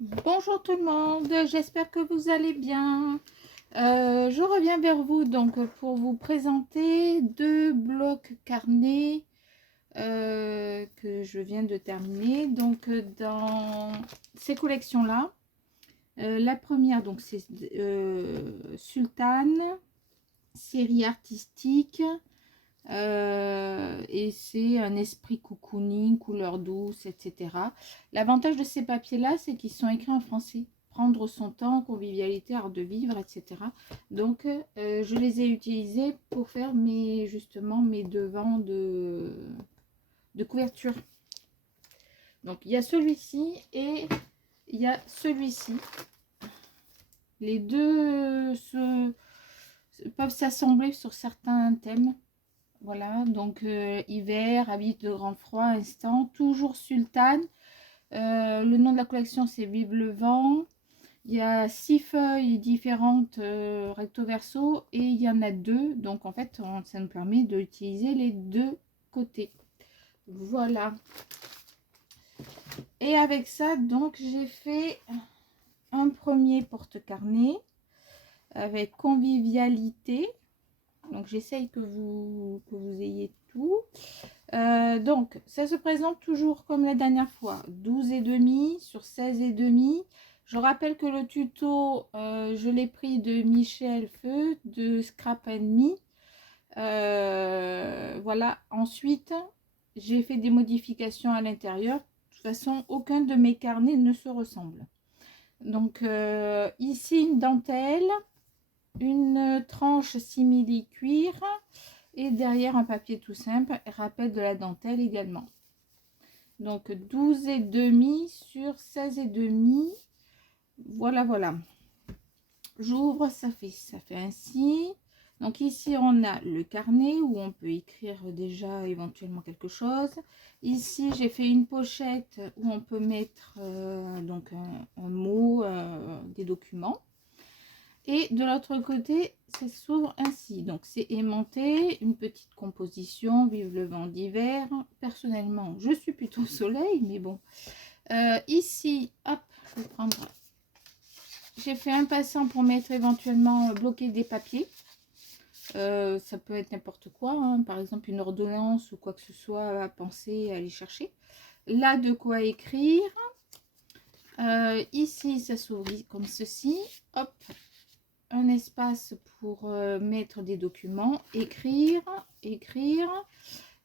Bonjour tout le monde, j'espère que vous allez bien. Je reviens vers vous donc pour vous présenter deux blocs carnets que je viens de terminer. Donc dans ces collections-là, la première donc c'est Sultane, série artistique. Et c'est un esprit cocooning, couleur douce, etc. L'avantage de ces papiers-là, c'est qu'ils sont écrits en français. Prendre son temps, convivialité, art de vivre, etc. Donc, je les ai utilisés pour faire justement mes devants de couverture. Donc, il y a celui-ci et il y a celui-ci. Les deux peuvent s'assembler sur certains thèmes. Voilà, donc hiver, habit de grand froid, instant, toujours sultane. Le nom de la collection, c'est Vive le vent. Il y a 6 feuilles différentes recto verso et il y en a deux. Donc en fait, ça nous permet d'utiliser les deux côtés. Voilà. Et avec ça, donc j'ai fait un premier porte-carnet avec convivialité. Donc j'essaye que vous ayez tout. Donc ça se présente toujours comme la dernière fois, 12,5 sur 16,5. Je rappelle que le tuto, je l'ai pris de Michel Feu de Scrap Me. Voilà, ensuite j'ai fait des modifications à l'intérieur. De toute façon, aucun de mes carnets ne se ressemble. Donc ici une dentelle, une tranche simili cuir et derrière un papier tout simple, rappel de la dentelle également. Donc 12,5 sur 16,5. Voilà, voilà. J'ouvre, ça fait ainsi. Donc ici on a le carnet où on peut écrire déjà éventuellement quelque chose. Ici j'ai fait une pochette où on peut mettre donc un mot, des documents. Et de l'autre côté, ça s'ouvre ainsi. Donc c'est aimanté, une petite composition, vive le vent d'hiver. Personnellement, je suis plutôt soleil, mais bon. Ici, hop, je vais prendre. J'ai fait un passant pour mettre éventuellement bloquer des papiers. Ça peut être n'importe quoi, hein, par exemple une ordonnance ou quoi que ce soit à penser, à aller chercher. Là, de quoi écrire. Ici, ça s'ouvre comme ceci. Hop, un espace pour mettre des documents, écrire,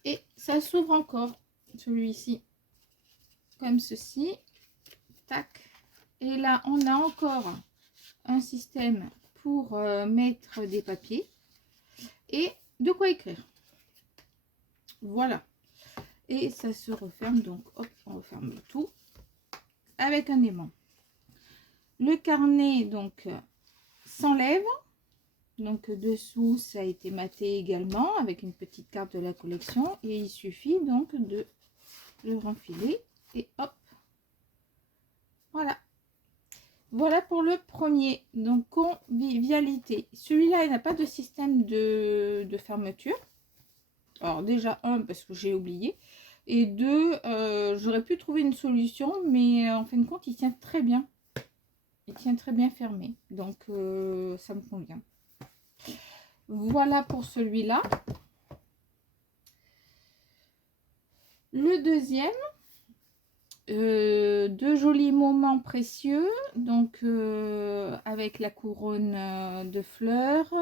et ça s'ouvre encore, celui-ci, comme ceci, tac, et là on a encore un système pour mettre des papiers et de quoi écrire. Voilà, et ça se referme, donc hop, on referme le tout avec un aimant. Le carnet donc s'enlève. Donc dessous ça a été maté également avec une petite carte de la collection et il suffit donc de le renfiler et hop, voilà. Voilà pour le premier, donc convivialité. Celui-là il n'a pas de système de fermeture. Alors déjà parce que j'ai oublié, et deux, j'aurais pu trouver une solution, mais en fin de compte il tient très bien. Il tient très bien fermé, donc ça me convient. Voilà pour celui-là. Le deuxième, deux jolis moments précieux, donc avec la couronne de fleurs.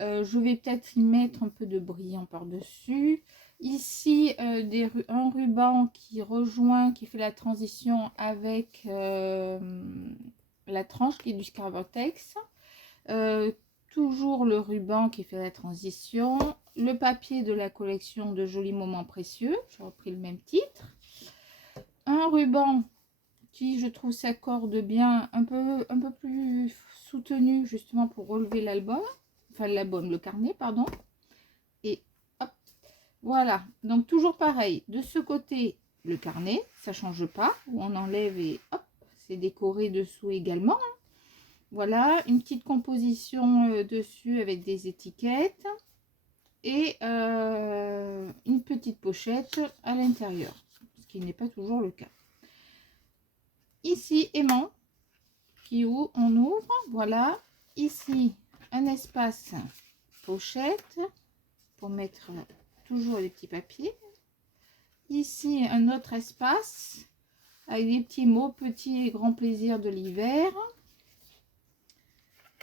Je vais peut-être y mettre un peu de brillant par-dessus. Ici, un ruban qui rejoint, qui fait la transition avec la tranche qui est du Scarbotex. Toujours le ruban qui fait la transition, le papier de la collection de jolis moments précieux, j'ai repris le même titre, un ruban qui je trouve s'accorde bien, un peu plus soutenu justement pour relever l'album, enfin l'album, le carnet pardon, et hop, voilà. Donc toujours pareil, de ce côté le carnet, ça change pas, où on enlève et hop, c'est décoré dessous également. Voilà, une petite composition dessus avec des étiquettes et une petite pochette à l'intérieur, ce qui n'est pas toujours le cas. Ici, aimant, où on ouvre. Voilà. Ici, un espace pochette pour mettre toujours les petits papiers. Ici, un autre espace avec des petits mots, petits et grands plaisirs de l'hiver.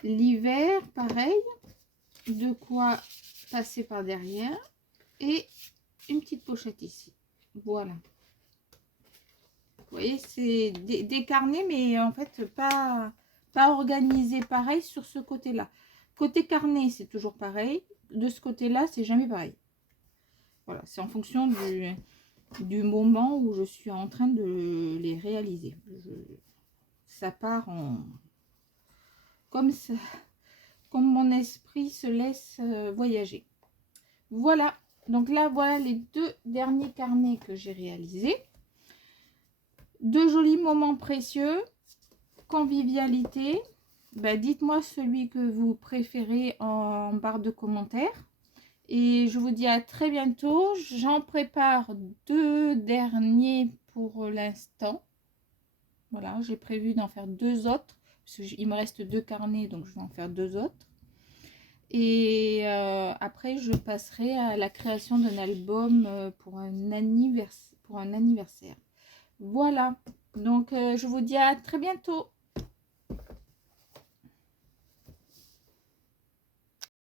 L'hiver, pareil, de quoi passer par derrière. Et une petite pochette ici. Voilà. Vous voyez, c'est des carnets, mais en fait, pas organisé pareil sur ce côté-là. Côté carnet, c'est toujours pareil. De ce côté-là, c'est jamais pareil. Voilà, c'est en fonction du moment où je suis en train de les réaliser. Ça part en... Comme ça, comme mon esprit se laisse voyager. Voilà. Donc là, voilà les 2 derniers carnets que j'ai réalisés. 2 jolis moments précieux. Convivialité. Bah, dites-moi celui que vous préférez en barre de commentaires. Et je vous dis à très bientôt. J'en prépare 2 derniers pour l'instant. Voilà, j'ai prévu d'en faire 2 autres. Parce qu'il me reste 2 carnets, donc je vais en faire 2 autres. Et après, je passerai à la création d'un album pour un anniversaire. Voilà, donc je vous dis à très bientôt.